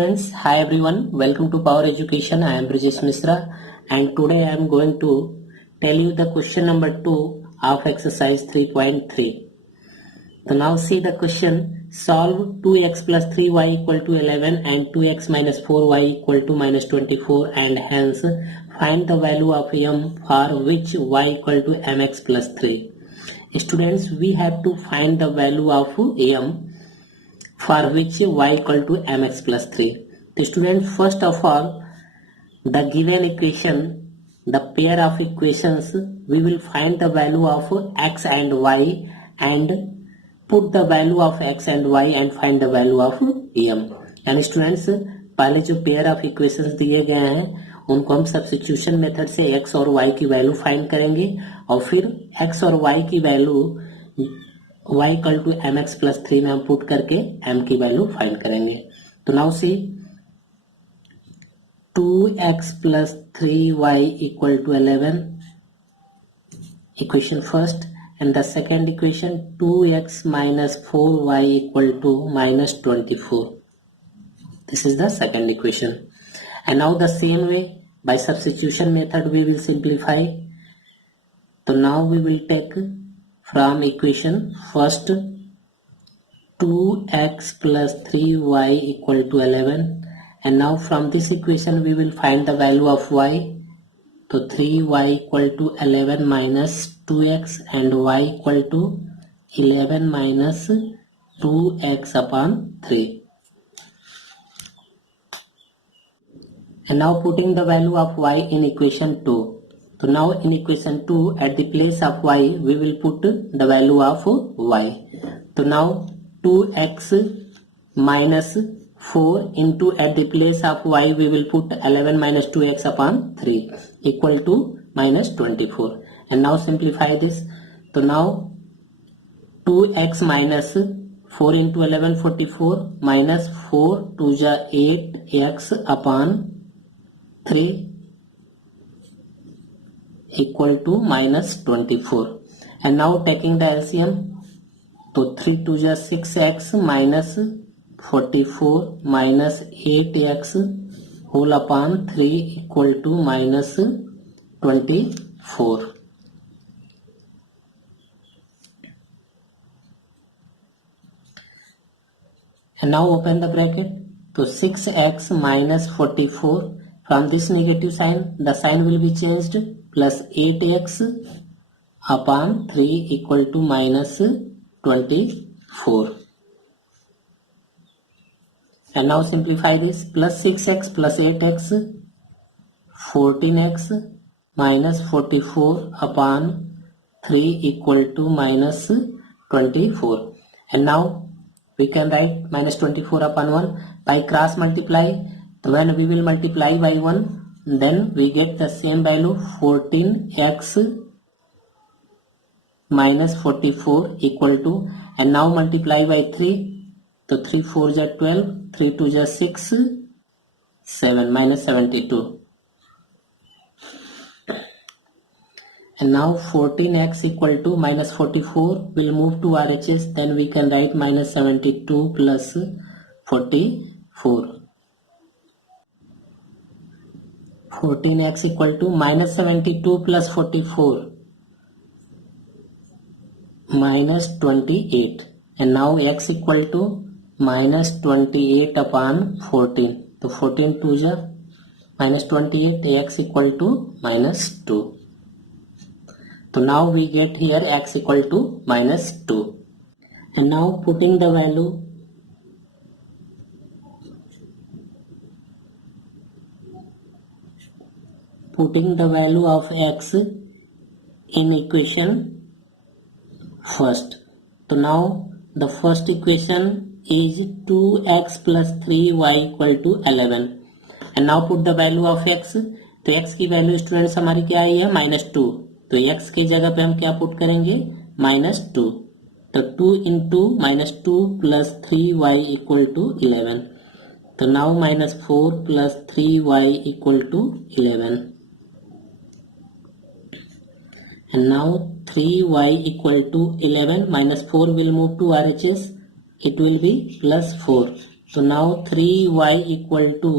students, hi everyone, welcome to Power Education. I am Brijesh Misra and today I am going to tell you the question number 2 of exercise 3.3. So now see the question, solve 2x plus 3y equal to 11 and 2x minus 4y equal to minus 24 and hence find the value of m for which y equal to mx plus 3. Students, we have to find the value of m for which y equal to mx plus 3. The student, first of all, the given equation, the pair of equations, we will find the value of x and y and put the value of x and y and find the value of m. And students, पहले जो pair of equations दिए गए हैं उनको हम substitution method से x और y की वैल्यू फाइंड करेंगे और फिर x और y की value y equal to mx plus 3 में हम पुट करके m की वैल्यू फाइंड करेंगे. तो now see 2x plus 3y equal to 11 equation first, and the second equation 2x minus 4y equal to minus 24. This is the second equation. And now the same way by substitution method we will simplify. So now we will take from equation first 2x plus 3y equal to 11, and now from this equation we will find the value of y. So 3y equal to 11 minus 2x and y equal to 11 minus 2x upon 3. And now putting the value of y in equation 2. So now in equation 2 at the place of y we will put the value of y. So now 2x minus 4 into at the place of y we will put 11 minus 2x upon 3 equal to minus 24. And now simplify this. So now 2x minus 4 into 11 44 minus 4 to the 8x upon 3 equal to minus 24. And now taking the LCM, so 3 to the 6x minus 44 minus 8x whole upon 3 equal to minus 24. And now open the bracket. So 6x minus 44, from this negative sign the sign will be changed, plus 8x upon 3 equal to minus 24. And now simplify this, plus 6x plus 8x 14x minus 44 upon 3 equal to minus 24. And now we can write minus 24 upon 1 by cross multiply. When we will multiply by 1, then we get the same value, 14x minus 44 equal to, and now multiply by 3. So 3 4 is 12, 3 2 is 6, 7 minus 72. And now 14x equal to minus 44 will move to RHS, then we can write minus 72 plus 44. 14x equal to minus 72 plus 44 minus 28, and now x equal to minus 28 upon 14. So 14 2 is minus 28, x equal to minus 2. So now we get here x equal to minus 2. And now putting the value of x in equation first. So now the first equation is 2x plus 3y equal to 11. And now put the value of x. तो x की value students हमारी क्या आई है, minus 2. तो x की जगह पे हम क्या पुट करेंगे, माइनस 2. तो 2 into minus 2 plus 3y equal to 11. तो now minus 4 plus 3y equal to 11. And now 3y equal to 11 minus 4 will move to RHS. It will be plus 4. तो नाउ 3y इक्वल टू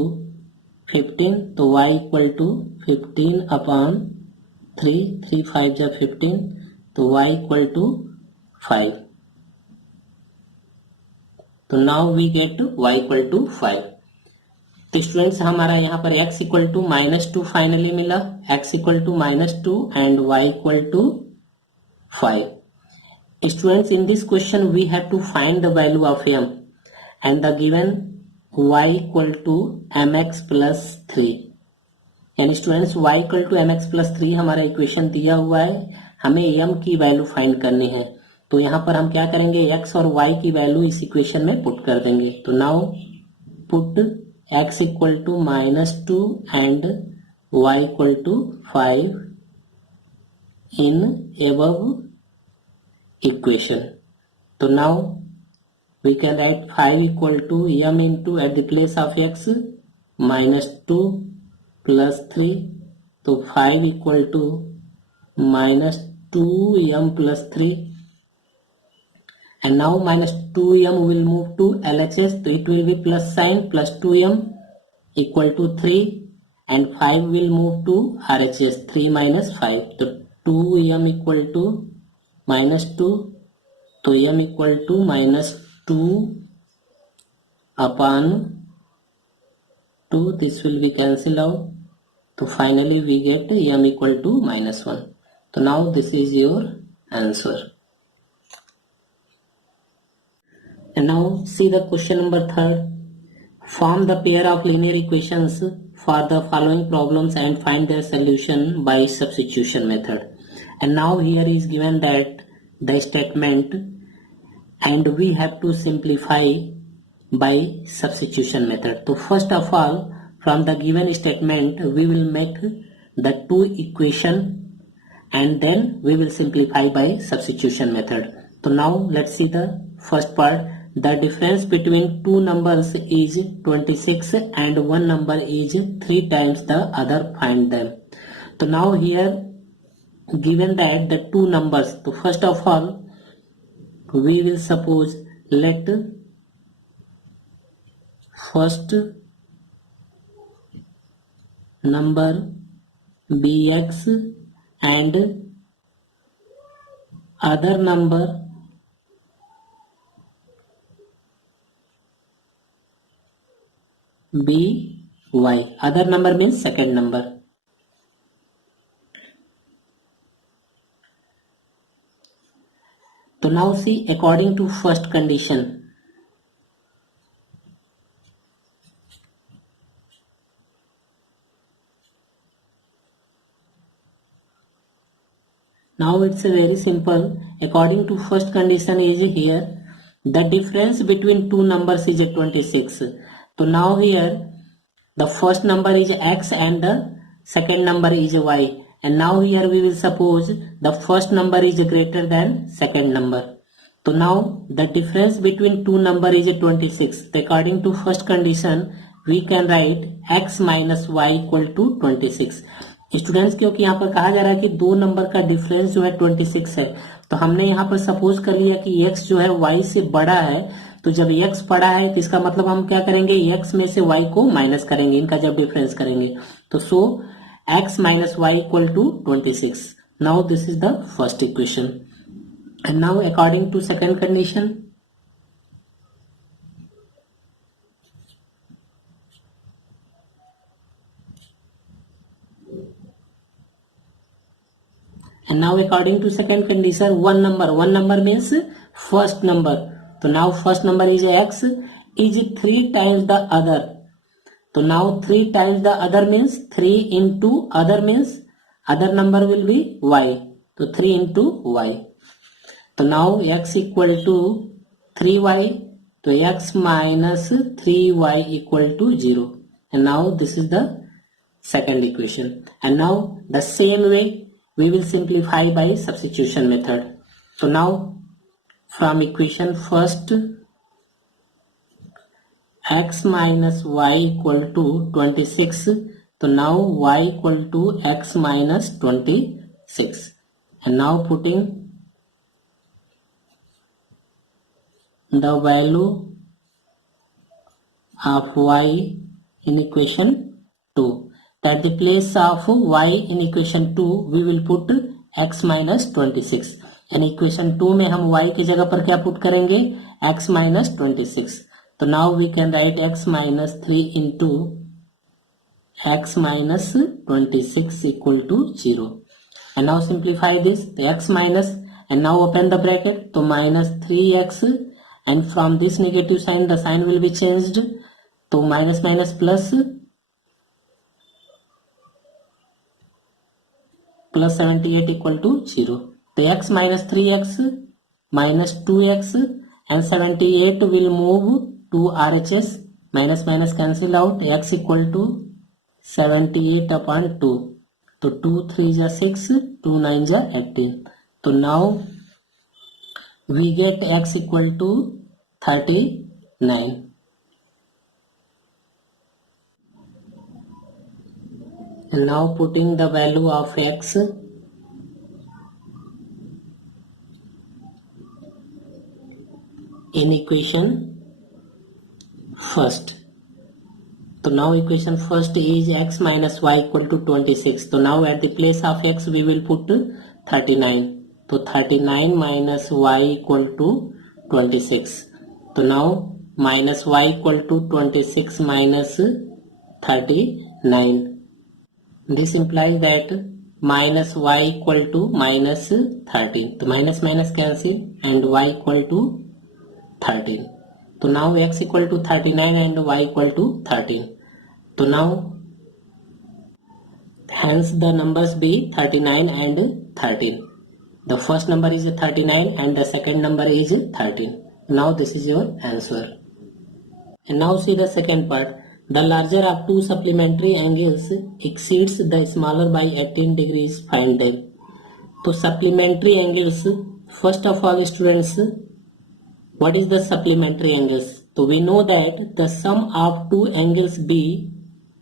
15, तो y equal to 15 upon 3, 3 5 जा 15, तो y equal to 5. तो now we get y equal to 5. तो students हमारा यहाँ पर x equal to -2 finally मिला, x equal to -2 and y equal to 5. Students, in this question we have to find the value of m and the given y equal to mx plus 3. यानी students y equal to mx plus 3 हमारा equation दिया हुआ है, हमें m की value find करनी है. तो यहाँ पर हम क्या करेंगे, x और y की वैल्यू इस इक्वेशन में पुट कर देंगे. तो now put x equal to -2 and y equal to 5 in above equation. So now we can write 5 equal to m into at the place of x -2 plus 3. So 5 equal to -2m plus 3. And now -2m will move to LHS. So it will be plus sign, plus 2m equal to 3. And 5 will move to RHS, 3 minus 5. So 2m equal to -2, तो m equal to -2 upon 2, this will be cancel out. तो finally we get m equal to -1. तो now this is your answer. And now see the question number 3. Form the pair of linear equations for the following problems and find their solution by substitution method. And now here is given that the statement and we have to simplify by substitution method. So first of all, from the given statement we will make the two equation and then we will simplify by substitution method. So now let's see the first part. The difference between two numbers is 26 and one number is 3 times the other, find them. So now here given that the two numbers, so first of all we will suppose let first number be x and other number be y. Other number means second number. So now see, according to first condition, now it's a very simple. According to first condition is here the difference between two numbers is 26. So now here the first number is x and the second number is y. And now here we will suppose the first number is greater than second number. So now the difference between two number is 26. So according to first condition we can write x minus y equal to 26. Students क्योंकि यहाँ पर कहा जा रहा है कि दो number का डिफरेंस जो है 26 है, तो हमने यहाँ पर सपोज कर लिया कि x जो है y से बड़ा है. तो जब x बड़ा है तो इसका मतलब हम क्या करेंगे, x में से y को माइनस करेंगे, इनका जब डिफरेंस करेंगे. तो सो x minus y equal to 26. Now this is the first equation. And now according to second condition, and now according to second condition one number means first number. So now first number is x is 3 times the other. So now 3 times the other means 3 into other means other number will be y. So 3 into y. So now x equal to 3y. So x minus 3y equal to 0. And now this is the second equation. And now the same way we will simplify by substitution method. So now from equation first, x minus y equal to 26. So now y equal to x minus 26. And now putting the value of y in equation 2. At the place of y in equation 2 we will put x minus 26. यानी equation 2 में हम y की जगह पर क्या put करेंगे, x minus 26. तो now we can write x minus 3 into x minus 26 equal to 0. And now simplify this, the x minus, and now open the bracket, तो minus 3x, and from this negative sign the sign will be changed, तो minus minus plus 78 equal to 0. तो x minus 3x minus 2x and 78 will move to RHS, minus minus cancel out, x equal to 78 upon 2. तो 2 3 जा 6, 2 9 जा 18. तो now we get x equal to 39. And now putting the value of x in equation first. So now equation first is x minus y equal to 26. So now at the place of x we will put 39. So 39 minus y equal to 26. So now minus y equal to 26 minus 39. This implies that minus y equal to minus 13. So minus minus cancel and y equal to 13. So now x equal to 39 and y equal to 13. So now hence the numbers be 39 and 13. The first number is 39 and the second number is 13. Now this is your answer. And now see the second part. The larger of two supplementary angles exceeds the smaller by 18 degrees, find them. तो supplementary angles, first of all students, what is the supplementary angles? So we know that the sum of two angles be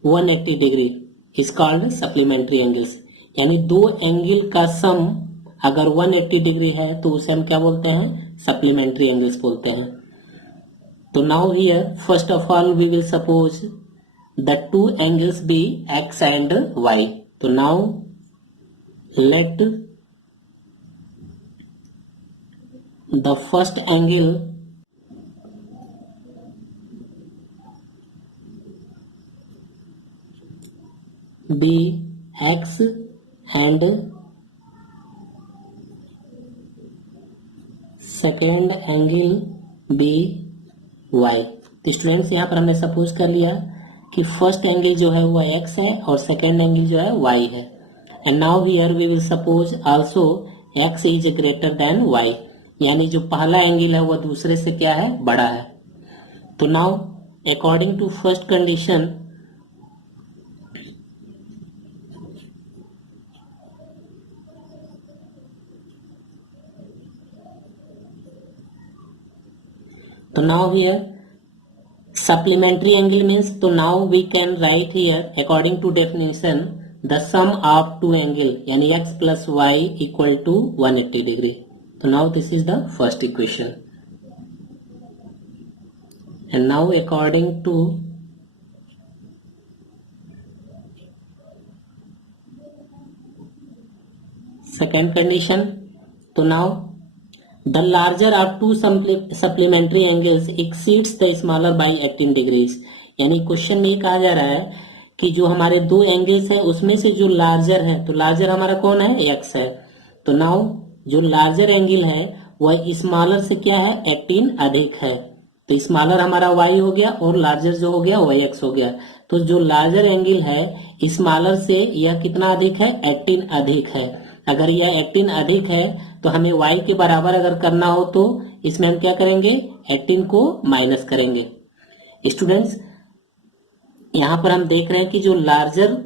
180 degree is called supplementary angles. यानी दो angle का सम अगर 180 degree है तो उसे हम क्या बोलते हैं, सप्लीमेंट्री एंगल्स बोलते हैं. तो now here first of all we will suppose the two angles be x and y. तो now let the first angle be x and second angle be y. तो स्टूडेंट्स यहाँ पर हमने सपोज कर लिया कि फर्स्ट एंगल जो है वो x है और सेकेंड एंगल जो है y है. And now here we will suppose also x is greater than y, यानी जो पहला एंगल है वो दूसरे से क्या है, बड़ा है. तो now according to first condition तो now here supplementary angle means, तो now we can write here according to definition the sum of two angle यानी x plus y equal to 180 degree. तो now this is the first equation. And now according to second condition, तो now the larger of two supplementary angles exceeds the smaller by 18 degrees. यानी question में ये कहा जा रहा है कि जो हमारे दो एंगल्स हैं उसमें से जो लार्जर है, तो लार्जर हमारा कौन है, x है. तो नाउ जो लार्जर एंगल है वह स्मॉलर से क्या है, 18 अधिक है. तो स्मॉलर हमारा y हो गया और लार्जर जो हो गया वह x हो गया. तो जो लार्जर एंगल है स्मॉलर से यह कितना अधिक है, 18 अधिक है. अगर यह 18 अधिक है तो हमें y के बराबर अगर करना हो तो इसमें हम क्या करेंगे, 18 को माइनस करेंगे. स्टूडेंट्स यहाँ पर हम देख रहे हैं कि जो लार्जर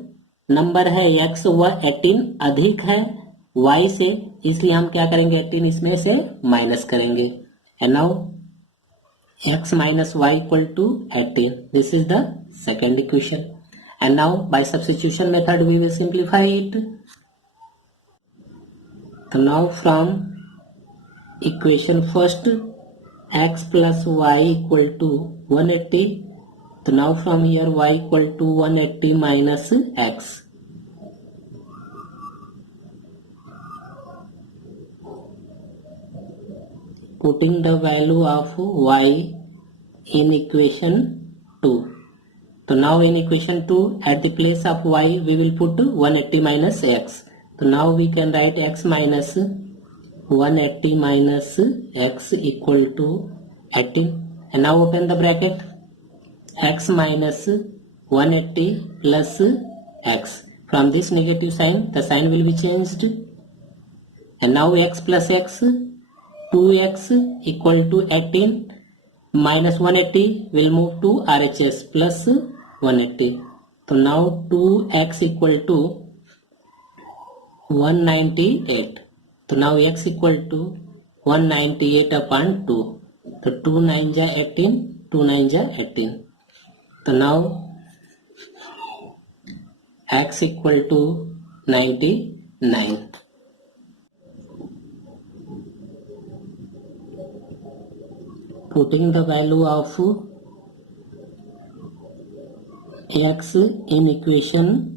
नंबर है x वह 18 अधिक है y से, इसलिए हम क्या करेंगे, 18 इसमें से माइनस करेंगे. And now x minus y equal to 18. This is the second equation. And now by substitution method we will simplify it. So now from equation first x plus y equal to 180 So now from here y equal to 180 minus x. Putting the value of y in equation 2. So now in equation 2, at the place of y, we will put 180 minus x. So now we can write x minus 180 minus x equal to 18. And now open the bracket. X minus 180 plus x. From this negative sign, the sign will be changed. And now x plus x, 2x equal to 18 minus 180 will move to RHS plus 180. So now 2x equal to 198. So now x equal to 198 upon 2. So 2 9 ja 18, 2 9 ja 18. So now x equal to 99. Putting the value of x in equation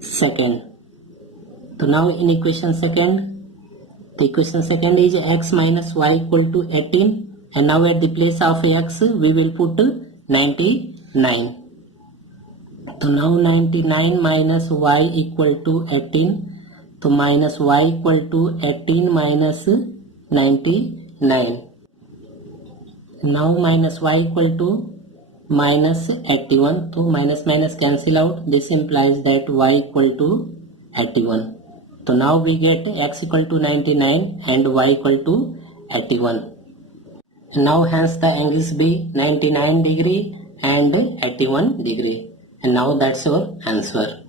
second. So now in equation second, the equation second is x minus y equal to 18, and now at the place of x we will put 99. So now 99 minus y equal to 18. So minus y equal to 18 minus 99. Now minus y equal to minus 81. So minus minus cancel out. This implies that y equal to 81. So now we get x equal to 99 and y equal to 81. Now hence the angles be 99 degree and 81 degree. And now that's our answer.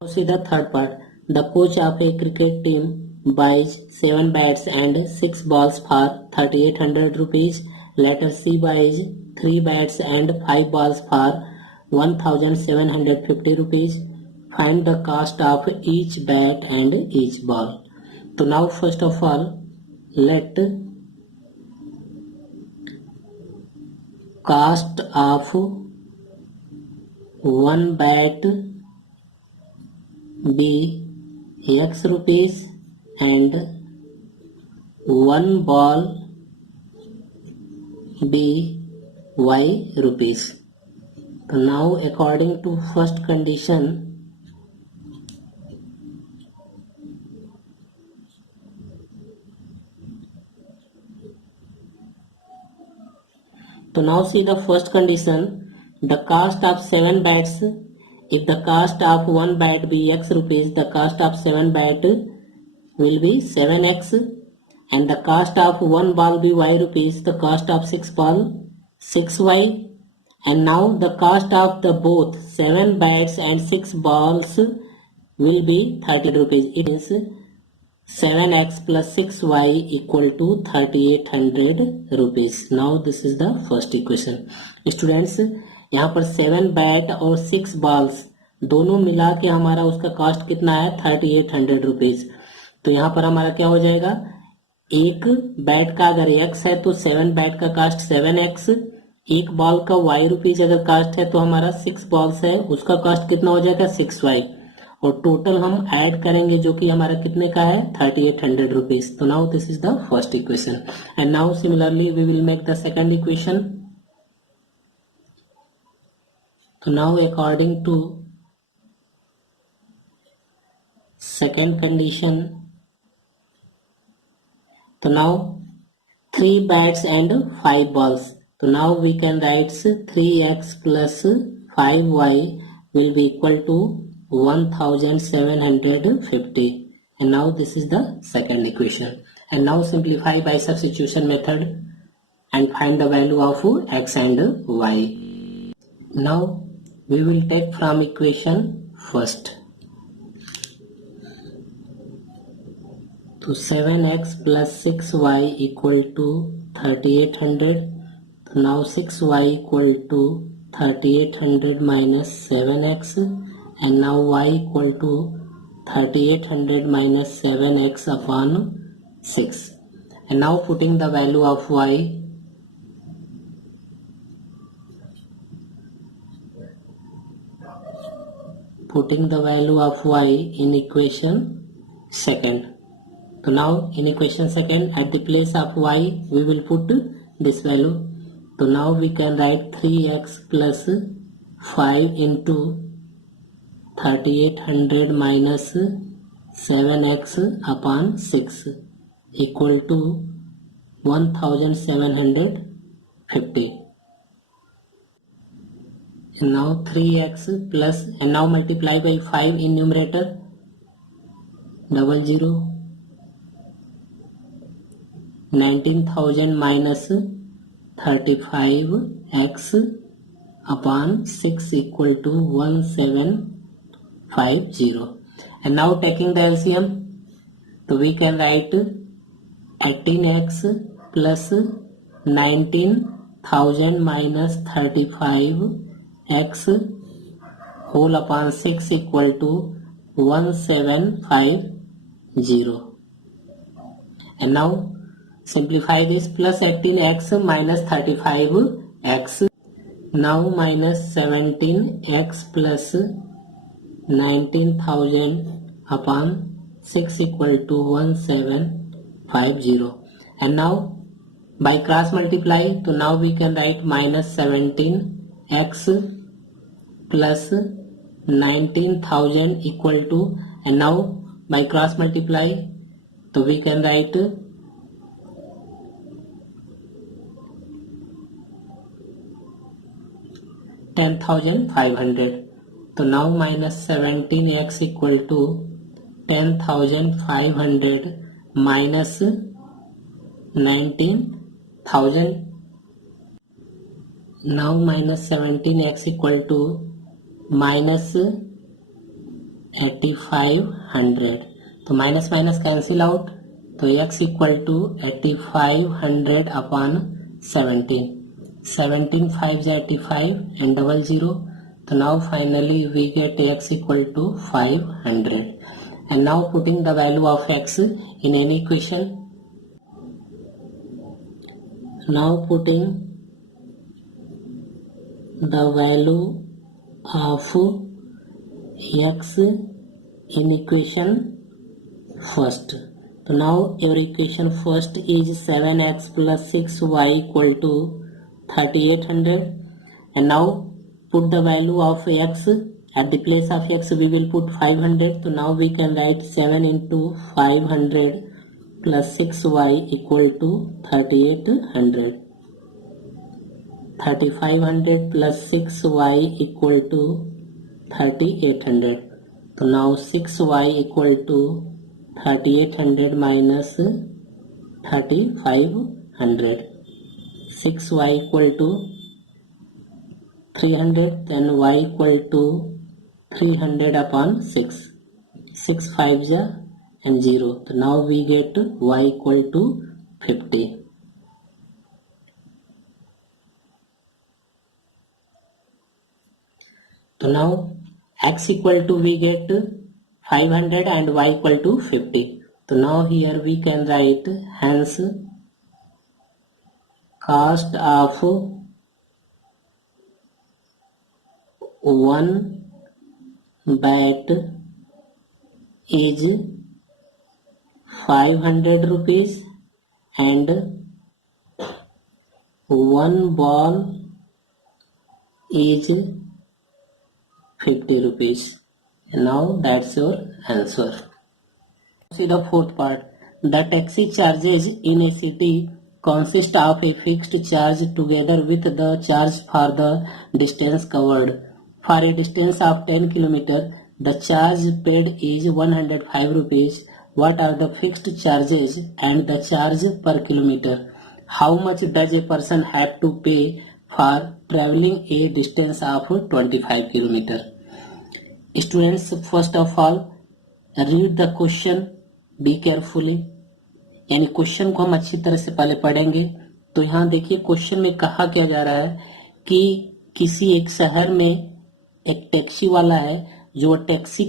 Now see the third part. The coach of a cricket team buys 7 bats and 6 balls for 3800 rupees. Letter C buys 3 bats and 5 balls for 1750 rupees. Find the cost of each bat and each ball. So now first of all, let cost of one bat be x rupees and one ball be y rupees. So now according to first condition, so now see the first condition, the cost of 7 bats, if the cost of one bat be x rupees, the cost of 7 bat will be 7x, and the cost of one ball be y rupees, the cost of 6 ball 6y, and now the cost of the both 7 bats and 6 balls will be 30 rupees. It is 7x plus 6y equal to 3800 rupees. Now this is the first equation. Students, यहाँ पर 7 bat और 6 balls दोनों मिला के हमारा उसका cost कितना है 3800 रुपीज. तो यहाँ पर हमारा क्या हो जाएगा, एक बैट का अगर x है तो 7 बैट का कॉस्ट 7x, एक बॉल का y रुपीज अगर कॉस्ट है तो हमारा 6 बॉल्स है उसका कॉस्ट कितना हो जाएगा 6y, और टोटल हम ऐड करेंगे जो कि हमारा कितने का है 3800 रुपीज. तो now this is the first equation and now similarly we will make the second equation. So now according to second condition, so now 3 bats and 5 balls. So now we can write 3x plus 5y will be equal to 1750. And now this is the second equation. And now simplify by substitution method and find the value of x and y. Now we will take from equation first. So 7x plus 6y equal to 3800. Now 6y equal to 3800 minus 7x, and now y equal to 3800 minus 7x upon 6. And now putting the value of y putting the value of y in equation second. So now in equation second, at the place of y we will put this value. So now we can write 3x plus 5 into 3800 minus 7x upon 6 equal to 1750. And now 3x plus, and now multiply by 5 in numerator, 00. 19,000 minus 35x upon 6 equal to 1750. And now taking the LCM, so we can write 18x plus 19,000 minus 35x whole upon 6 equal to 1750. And now simplify this, plus 18x minus 35x, now minus 17x plus 19,000 upon 6 equal to 1750. And now by cross multiply, so now we can write minus 17x plus 19,000 equal to, and now by cross multiply, so we can write 10,500. So now minus 17x equal to 10,500 minus 19,000. Now minus 17x equal to minus 8,500. So minus minus cancel out. So x equal to 8,500 upon 17. 17 5 is 85 and 00. So now finally we get x equal to 500. And now putting the value of x in any equation. Now putting the value of x in equation first. So now your equation first is 7x plus 6y equal to 3800. And now put the value of x, at the place of x we will put 500. So now we can write 7 into 500 plus 6y equal to 3800. 3500 plus 6y equal to 3800. So now 6y equal to 3800 minus 3500. 6y equal to 300, then y equal to 300 upon 6. 6 5s and 0. So now we get y equal to 50. So now x equal to we get 500 and y equal to 50. So now here we can write, hence cost of 1 bat is 500 rupees and 1 ball is 50 rupees. And now that's your answer. See the fourth part. The taxi charges in a city consist of a fixed charge together with the charge for the distance covered. For a distance of 10 km, the charge paid is 105 rupees. What are the fixed charges and the charge per kilometer? How much does a person have to pay for traveling a distance of 25 km? Students, first of all, read the question, be carefully. यानी question को हम अच्छी तरह से पहले पढ़ेंगे. तो यहाँ देखिए क्वेश्चन में कहा क्या जा रहा है कि किसी एक शहर में एक टैक्सी वाला है जो टैक्सी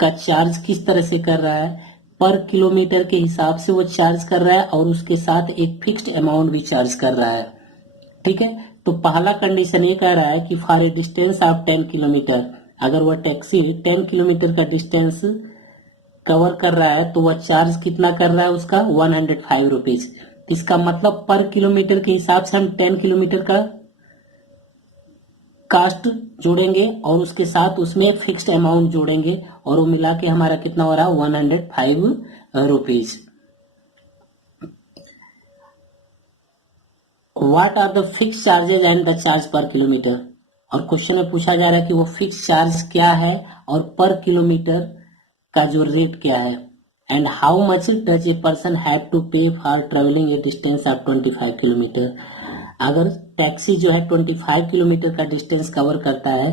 का चार्ज किस तरह से कर रहा है, पर किलोमीटर के हिसाब से वो चार्ज कर रहा है और उसके साथ एक फिक्स्ड अमाउंट भी चार्ज कर रहा है. ठीक है. तो पहला कंडीशन ये कह रहा है कि for a distance of 10 kilometre, अगर वह टैक्सी 10 किलोमीटर का डिस्टेंस कवर कर रहा है तो वह चार्ज कितना कर रहा है उसका 105 रुपीज। इसका मतलब पर किलोमीटर के हिसाब से हम 10 किलोमीटर का कास्ट जोड़ेंगे और उसके साथ उसमें फिक्स्ड अमाउंट जोड़ेंगे और वो मिला के हमारा कितना हो रहा है 105 rupees. What are the fix charges and the charge per kilometre. और क्वेश्चन में पूछा जा रहा है कि वो फिक्स चार्ज क्या है और पर किलोमीटर का जो रेट क्या है। And how much does a person have to pay for travelling a distance of 25 kilometre. अगर टैक्सी जो है 25 किलोमीटर का डिस्टेंस कवर करता है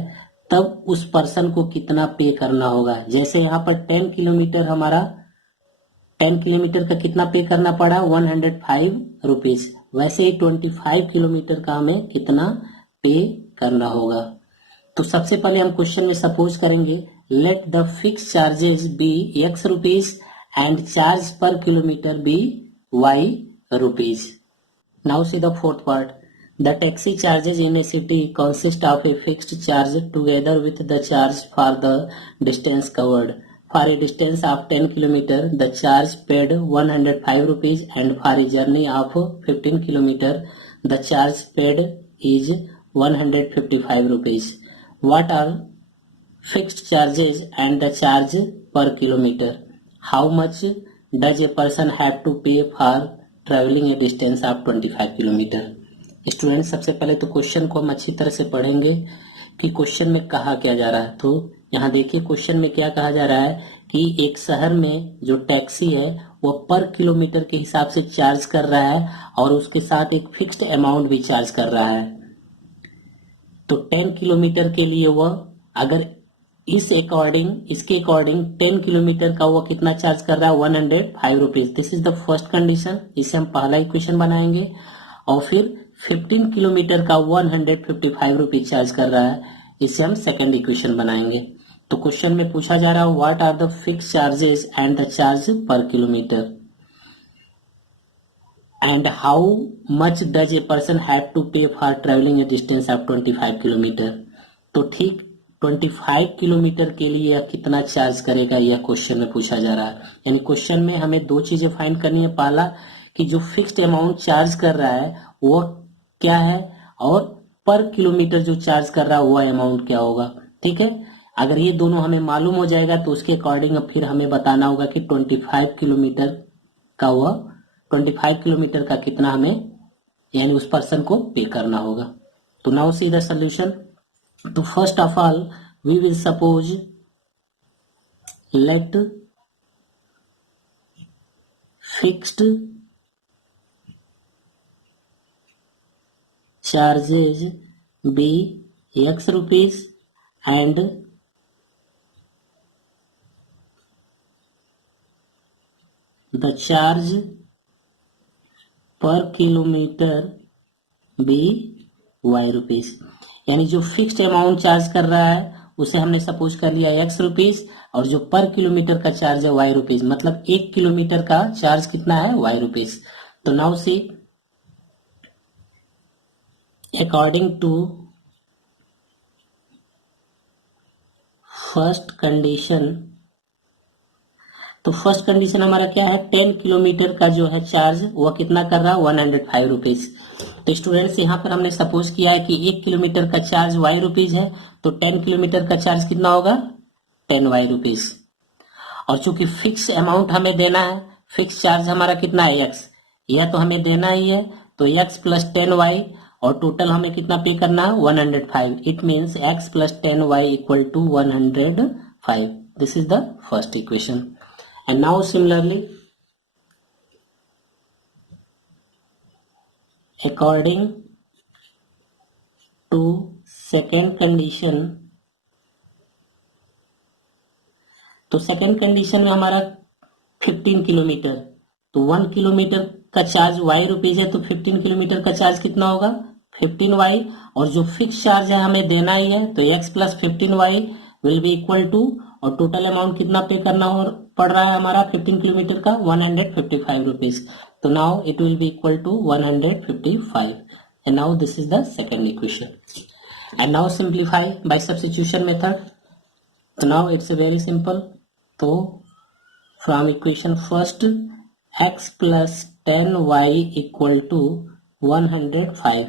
तब उस पर्सन को कितना पे करना होगा। जैसे यहाँ पर 10 किलोमीटर हमारा 10 किलोमीटर का कितना पे करना पड़ा 105 रुपीज, वैसे ही 25 किलोमीटर का हमें कितना पे करना होगा। तो सबसे पहले हम क्वेश्चन में सपोज करेंगे let the fix charges be x rupees and charge per kilometre be y rupees. Now see the fourth part. The taxi charges in a city consist of a fixed charge together with the charge for the distance covered. For a distance of 10 km, the charge paid 105 rupees, and for a journey of 15 km, the charge paid is 155 rupees. What are fixed charges and the charge per kilometer? How much does a person have to pay for traveling a distance of 25 km? Student सबसे पहले तो question को हम अच्छी तरह से पढ़ेंगे कि क्वेश्चन में कहा क्या जा रहा है। तो यहाँ देखिए क्वेश्चन में क्या कहा जा रहा है कि एक शहर में जो टैक्सी है वह पर किलोमीटर के हिसाब से चार्ज कर रहा है और उसके साथ एक फिक्स्ड अमाउंट भी चार्ज कर रहा है। तो 10 किलोमीटर के लिए वह अगर इसके अकॉर्डिंग 10 किलोमीटर का वह कितना चार्ज कर रहा है 105 rupees. This is the first condition, इसे हम पहला इक्वेशन बनाएंगे। और फिर 15 किलोमीटर का 155 रुपीज चार्ज कर रहा है, इसे हम सेकंड इक्वेशन बनाएंगे। तो क्वेश्चन में पूछा जा रहा है what are the fix charges and the charge per kilometre and how much does a person have to pay for travelling a distance of 25 kilometre. तो ठीक 25 किलोमीटर के लिए कितना चार्ज करेगा यह क्वेश्चन में पूछा जा रहा है। यानी क्वेश्चन में हमें दो चीजें फाइंड करनी है। पहला कि जो फिक्स्ड अमाउंट चार्ज कर रहा है वो क्या है और पर किलोमीटर जो चार्ज कर रहा है वो अमाउंट क्या होगा। ठीक है, अगर ये दोनों हमें मालूम हो जाएगा तो उसके अकॉर्डिंग अब फिर हमें बताना होगा कि 25 किलोमीटर का कितना हमें यानी उस पर्सन को पे करना होगा। तो नाउ सी द सॉल्यूशन। तो first of all we will suppose let fixed charges be x rupees and the charge per kilometer be y rupees। यानी जो फिक्स्ड अमाउंट चार्ज कर रहा है उसे हमने सपोज कर लिया x रुपीज और जो पर किलोमीटर का चार्ज है y रुपीज, मतलब 1 किलोमीटर का चार्ज कितना है y रुपीज। तो now C according to first condition, तो फर्स्ट कंडीशन हमारा क्या है 10 किलोमीटर का जो है चार्ज वह कितना कर रहा है 105 रुपीज। तो स्टूडेंट्स यहाँ पर हमने सपोज किया है कि 1 किलोमीटर का चार्ज y रुपीज है तो 10 किलोमीटर का चार्ज कितना होगा 10 y रुपीज। और चूंकि फिक्स अमाउंट हमें देना है, फिक्स चार्ज हमारा कितना है x, यह तो हमें देना ही है, तो x प्लस 10y और टोटल हमें कितना पे करना है 105। It means x plus 10y equal to 105। This is the first equation. And now similarly according to second condition, तो सेकेंड कंडीशन में हमारा 15 किलोमीटर, तो 1 किलोमीटर का चार्ज y रुपीज है तो 15 किलोमीटर का चार्ज कितना होगा 15y। और जो फिक्स चार्ज है हमें देना ही है तो x plus 15y will be equal to, और टोटल अमाउंट कितना पे करना पड़ रहा है हमारा 15 किलोमीटर का 155 रुपीज। तो now it will be equal to 155 and now this is the second equation. And now simplify by substitution method. So now it's very simple. So from equation first, x plus 10y equal to 105.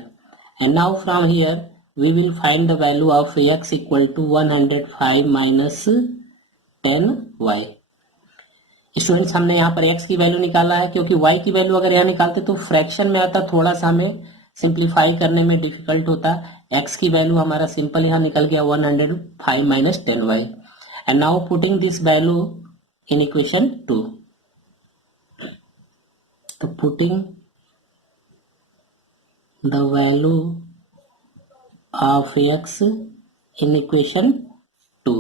And now from here we will find the value of x equal to 105 minus 10y. Students हमने यहाँ पर x की value निकाला है, क्योंकि y की value अगर यहाँ निकालते तो फ्रैक्शन में आता, थोड़ा सा हमें सिंप्लीफाई करने में डिफिकल्ट होता. x की वैल्यू हमारा सिंपल यहाँ निकल गया 105 minus 10y. And now putting this value in equation 2. तो putting the value of x in equation 2.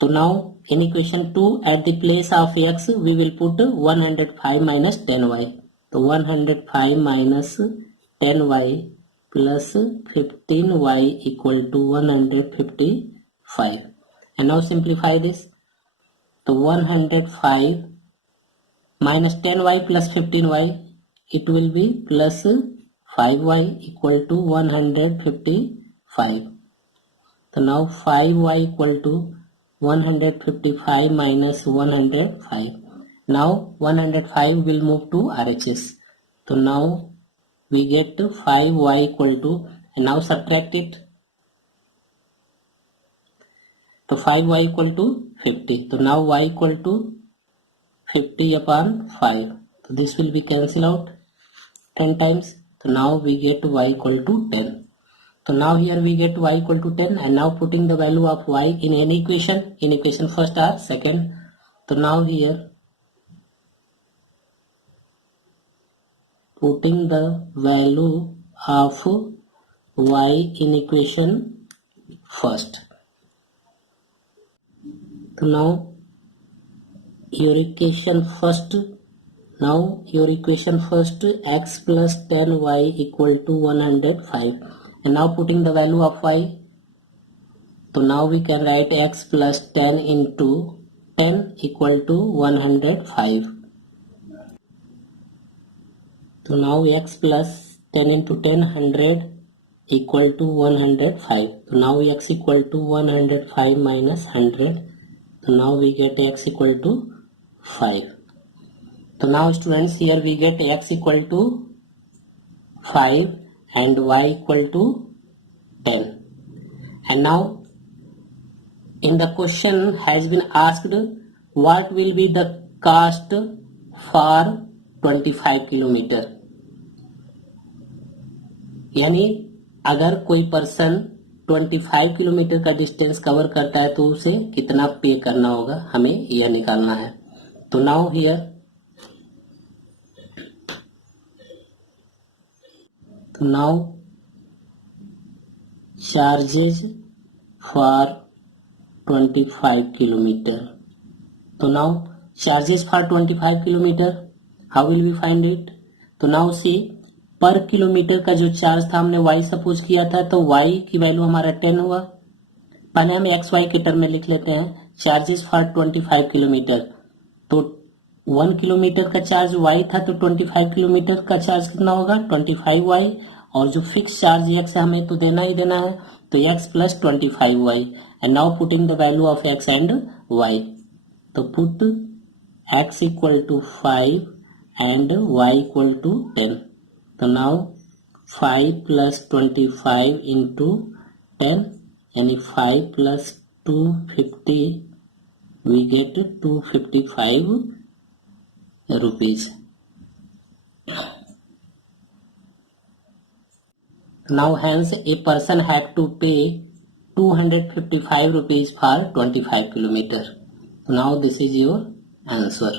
So now in equation 2 at the place of x we will put 105 minus 10y. So 105 minus 10y plus 15y equal to 155. And now simplify this. So 105 minus 10y plus 15y, it will be plus 5y equal to 155. So now 5y equal to 155 minus 105. Now 105 will move to RHS. So now we get 5y equal to, and now subtract it. So 5y equal to 50. So now y equal to 50 upon 5. So this will be cancelled out 10 times. So now we get y equal to 10. So now here we get y equal to 10, and now putting the value of y in any equation, in equation first or second. So now here putting the value of y in equation first. So now your equation first, x plus 10y equal to 105. And now putting the value of y, so now we can write x plus 10 into 10 equal to 105. So now x plus 10 into 10, 100 equal to 105. So now x equal to 105 minus 100. So now we get x equal to 5. So now students, here we get x equal to 5 and y equal to 10. And now in the question has been asked what will be the cost for 25 kilometre. यानी अगर कोई person 25 kilometre का distance cover करता है तो उसे कितना pay करना होगा, हमें यह निकालना है. तो now here, now charges for 25 kilometer. So now charges for 25 kilometer, how will we find it? तो now see, पर किलोमीटर का जो चार्ज था हमने y सपोज किया था, तो y की वैल्यू हमारा 10 हुआ. पहले हम xy के टर्म में लिख लेते हैं. चार्जेस फॉर 25 किलोमीटर, तो 1 किलोमीटर का चार्ज y था, तो 25 किलोमीटर का चार्ज कितना होगा, 25y. और जो फिक्स चार्ज x है हमें तो देना ही देना है, तो x plus 25y. And now putting the value of x and y. तो put x equal to 5 and y equal to 10. तो नाउ 5 प्लस 25 इंटू 10, यानी 5 plus 250, we get 255 rupees. Now hence a person have to pay 255 rupees for 25 kilometer. Now this is your answer.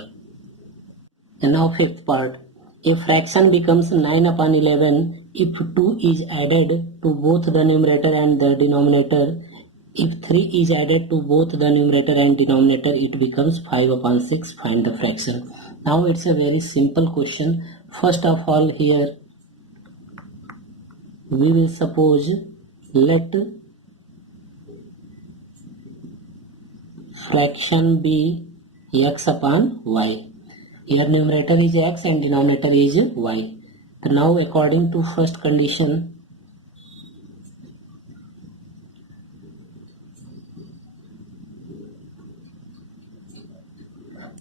And now fifth part. A fraction becomes 9 upon 11 if 2 is added to both the numerator and the denominator. If 3 is added to both the numerator and denominator, it becomes 5 upon 6. Find the fraction. Now it's a very simple question. First of all, here we will suppose, let fraction be x upon y. Here numerator is x and denominator is y. So now according to first condition,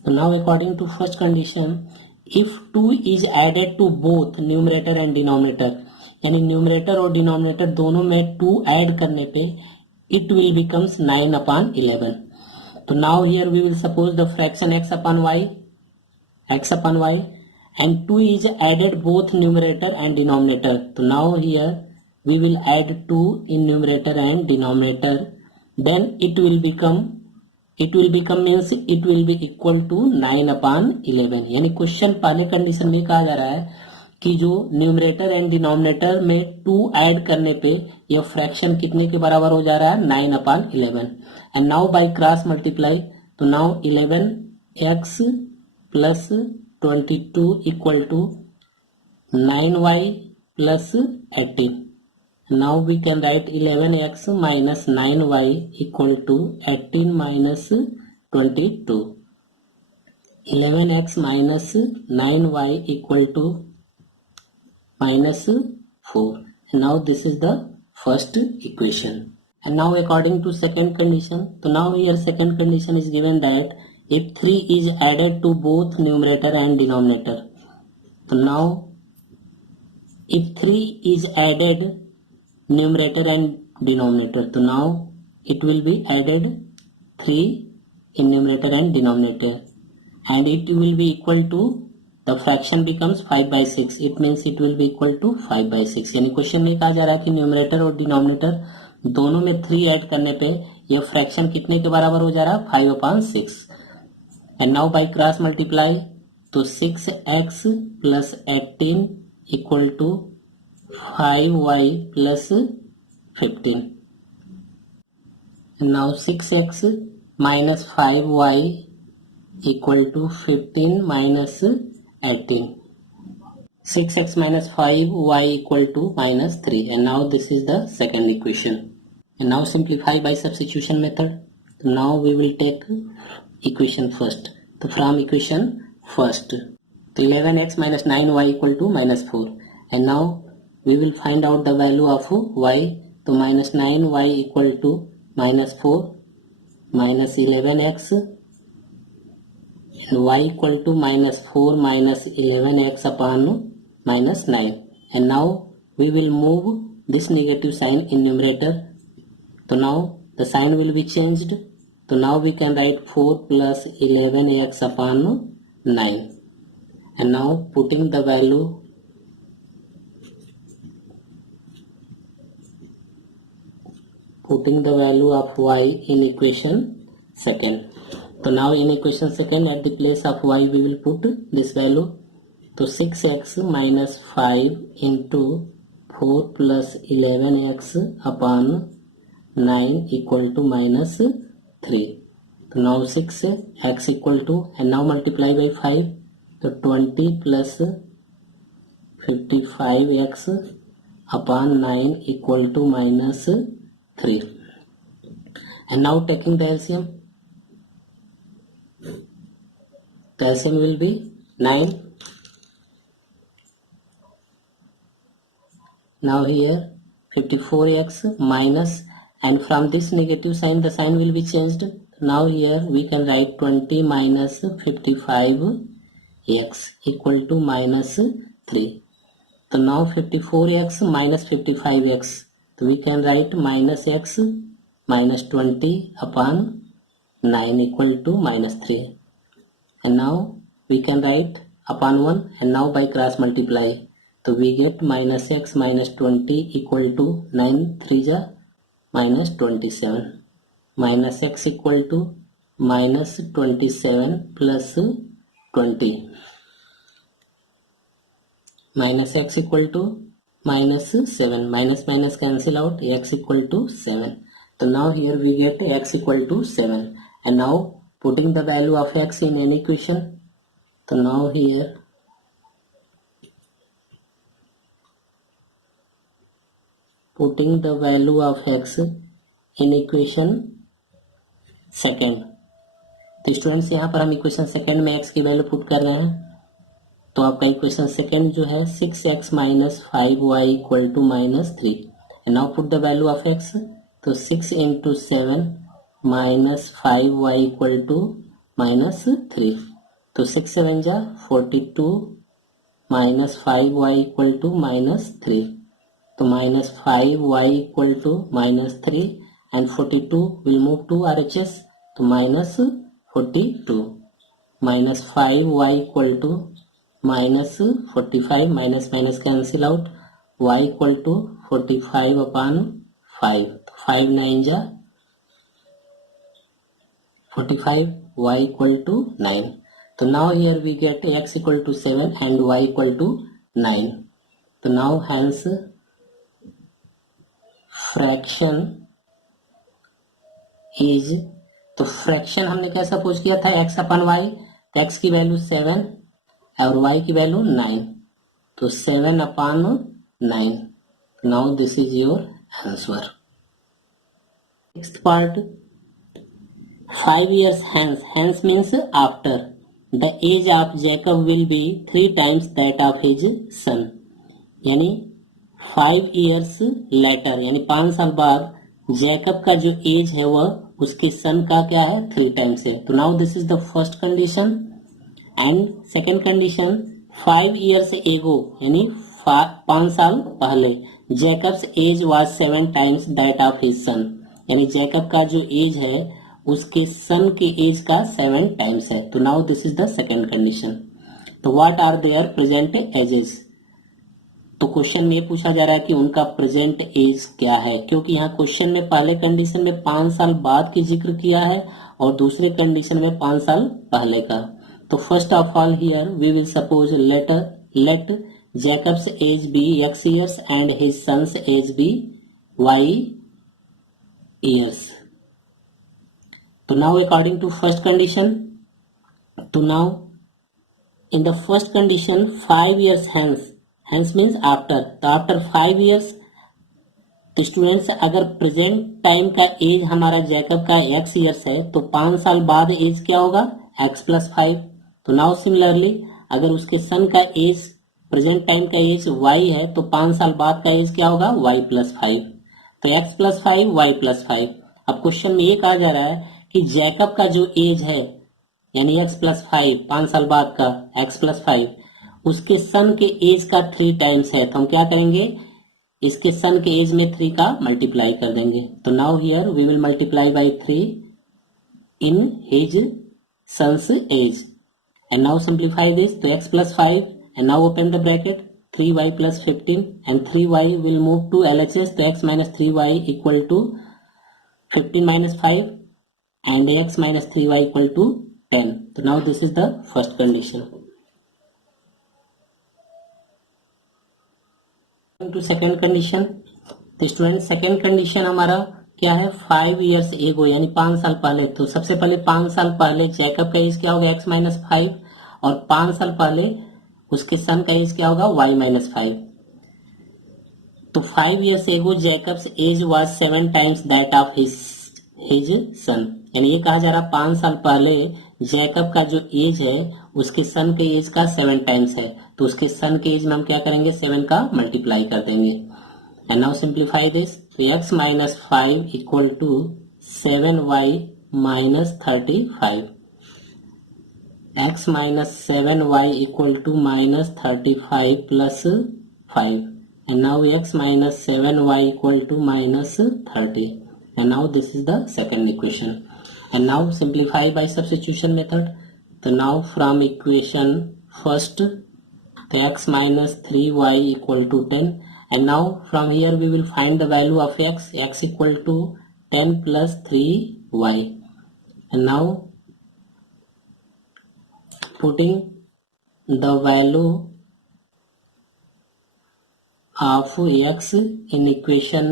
तो now according to first condition, if 2 is added to both numerator and denominator, यानी numerator और denominator दोनों में 2 add करने पे it will becomes 9/11. तो now here we will suppose the fraction x upon y, and 2 is added both numerator and denominator. तो now here we will add 2 in numerator and denominator, then it will become means it will be equal to 9/11. यानी question पहले condition में कहा जा रहा है कि जो न्यूमरेटर एंड डिनोमिनेटर में 2 ऐड करने पे यह फ्रैक्शन कितने के बराबर हो जा रहा है, 9/11. And now by cross multiply, तो now 11x plus 22 equal to 9y plus 18. Now we can write 11x minus 9y equal to 18 minus 22. 11x minus 9y equal to minus 4. And now this is the first equation. And now according to second condition, so now here second condition is given that if 3 is added to both numerator and denominator. So now if 3 is added numerator and denominator, so now it will be added 3 in numerator and denominator, and it will be equal to, the fraction becomes 5/6. It means it will be equal to 5/6. यानी question में कहा जा रहा है कि numerator और denominator दोनों में 3 ऐड करने पे यह फ्रैक्शन कितने के बराबर हो जा रहा है, 5/6. And now by cross multiply, तो 6x plus 18 equal to 5y plus 15. Now 6x minus 5y equal to 15 minus 18. 6x minus 5y equal to minus 3. And now this is the second equation. And now simplify by substitution method. Now we will take equation first. So from equation first, तो 11x minus 9y equal to minus 4. And now we will find out the value of y. तो minus 9y equal to minus 4 minus 11x, and y equal to minus 4 minus 11x upon minus 9. And now we will move this negative sign in numerator. So now the sign will be changed. So now we can write 4 plus 11x upon 9. And now putting the value of y in equation second. So now in equation second, at the place of y we will put this value. So 6x minus 5 into 4 plus 11x upon 9 equal to minus 3. So now 6x equal to, and now multiply by 5. So 20 plus 55x upon 9 equal to minus 3. And now taking the LCM, the LCM will be 9. Now here 54x minus, and from this negative sign the sign will be changed. Now here we can write 20 minus 55x equal to minus 3. So now 54x minus 55x, so we can write minus x minus 20 upon 9 equal to minus 3. And now we can write upon 1, and now by cross multiply, so we get minus x minus 20 equal to 9 3 minus 27. Minus x equal to minus 27 plus 20. Minus x equal to minus 7. Minus minus cancel out, x equal to 7. So now here we get x equal to 7. And now putting the value of x in any equation. So now here putting the value of x in equation second. तो students यहाँ पर हम equation second में x की value put कर रहे हैं. तो आपका इक्वेशन सेकेंड जो है 6x minus 5y equal to minus 3. And now put the value of x. तो 6 into 7 minus 5y equal to minus 3. तो 6 7 जा 42 minus 5y equal to minus 3. तो minus 5y equal to minus 3 and 42 will move to RHS. तो minus 42 minus 5y equal to minus 45 minus minus cancel out y equal to 45 upon 5. 5 9 जा 45 y equal to 9. So now here we get x equal to 7 and y equal to 9. So now hence fraction is, तो fraction हमने कैसा pose किया था x अपन y, तो x की value 7 और y की वैल्यू 9, तो 7 upon 9. Now this is your answer. Next part, 5 years hence, hence means after, the age of Jacob will be 3 times that of his son. यानी 5 years later, यानी 5 साल बाद Jacob का जो एज है वह उसके सन का क्या है 3 टाइम्स है. तो now this is the first condition. And second condition, 5 years ago यानी 5 साल पहले Jacob's age was 7 times that of his son, यानी जैकब का जो एज है उसके सन के एज का 7 टाइम्स है. तो now this is the second condition. तो what are their present ages. तो क्वेश्चन में पूछा जा रहा है कि उनका प्रेजेंट एज क्या है, क्योंकि यहाँ क्वेश्चन में पहले कंडीशन में 5 साल बाद की जिक्र किया है और दूसरे कंडीशन में 5 साल पहले का. तो first of all here we will suppose let Jacob's age be x years and his son's age be y years. So now according to first condition, so now in the first condition 5 years hence means after, तो after 5 years, तो students अगर present time का as हमारा Jacob का x years है तो 5 साल बाद एज क्या होगा x plus 5. तो नाउ सिमिलरली अगर उसके सन का एज प्रेजेंट टाइम का एज y है तो 5 साल बाद का एज क्या होगा y plus 5. तो x plus 5 y plus 5. अब क्वेश्चन में ये कहा जा रहा है कि जैकब का जो एज है यानी x plus 5 5 साल बाद का x plus 5 उसके सन के एज का 3 टाइम्स है. तो हम क्या करेंगे, इसके सन के एज में 3 का मल्टीप्लाई कर देंगे. तो now here we will multiply by 3 in his son's age and now simplify this. तो x plus 5 and now open the bracket 3y plus 15 and 3y will move to LHS. तो x minus 3y equal to 15 minus 5 and x minus 3y equal to 10. So now this is the first condition. To second condition, तो student second condition हमारा क्या है 5 years ago यानी 5 साल पहले. तो सबसे पहले 5 साल पहले जैकब का एज क्या होगा x minus 5 और 5 साल पहले उसके सन का एज क्या होगा y minus 5. तो 5 years ago Jacob's age was 7 times that of his son, यानी ये कहा जा रहा 5 साल पहले जैकब का जो एज है उसके सन के एज का 7 टाइम्स है. तो उसके सन के एज में हम क्या करेंगे 7 का मल्टीप्लाई कर देंगे. And now simplify this. तो x minus 5 equal to 7y minus 35. x minus 7y equal to minus 35 plus 5. And now x minus 7y equal to minus 30. And now this is the second equation. And now simplify by substitution method. So now from equation first, the x minus 3y equal to 10. And now from here we will find the value of x equal to 10 plus 3y. And now putting the value of x in equation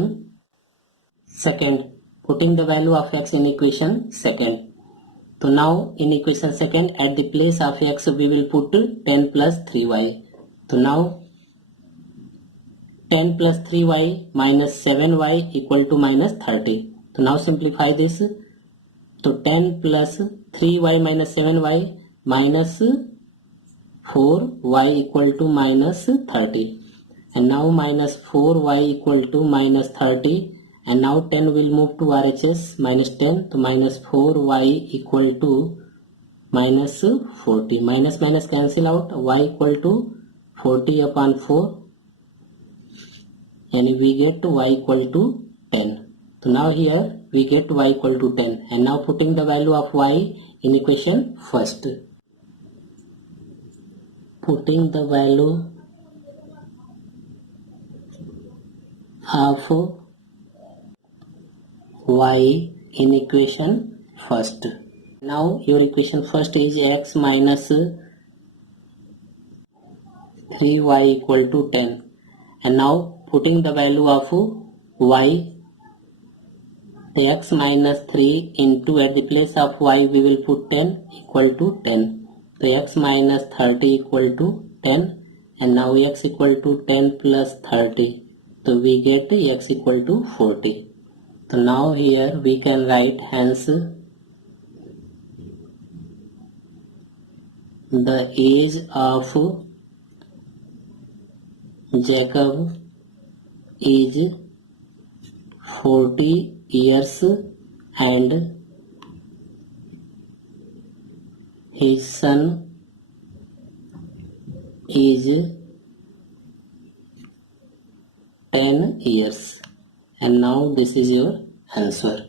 second, putting the value of x in equation second. So now in equation second at the place of x we will put 10 plus 3y. So now 10 plus 3y minus 7y equal to minus 30. So now simplify this. So 10 plus 3y minus 7y minus 4y equal to minus 30. And now minus 4y equal to minus 30. And now 10 will move to RHS minus 10. So minus 4y equal to minus 40. Minus minus cancel out. Y equal to 40 upon 4 and we get y equal to 10. So now here we get y equal to 10 and now putting the value of y in equation first. Putting the value of y in equation first. Now your equation first is x minus 3y equal to 10 and now putting the value of y, x minus 3 into at the place of y we will put 10 equal to 10. So x minus 30 equal to 10 and now x equal to 10 plus 30. So we get x equal to 40. So now here we can write hence the age of Jacob is 40 years and his son is 10 years. And now this is your answer.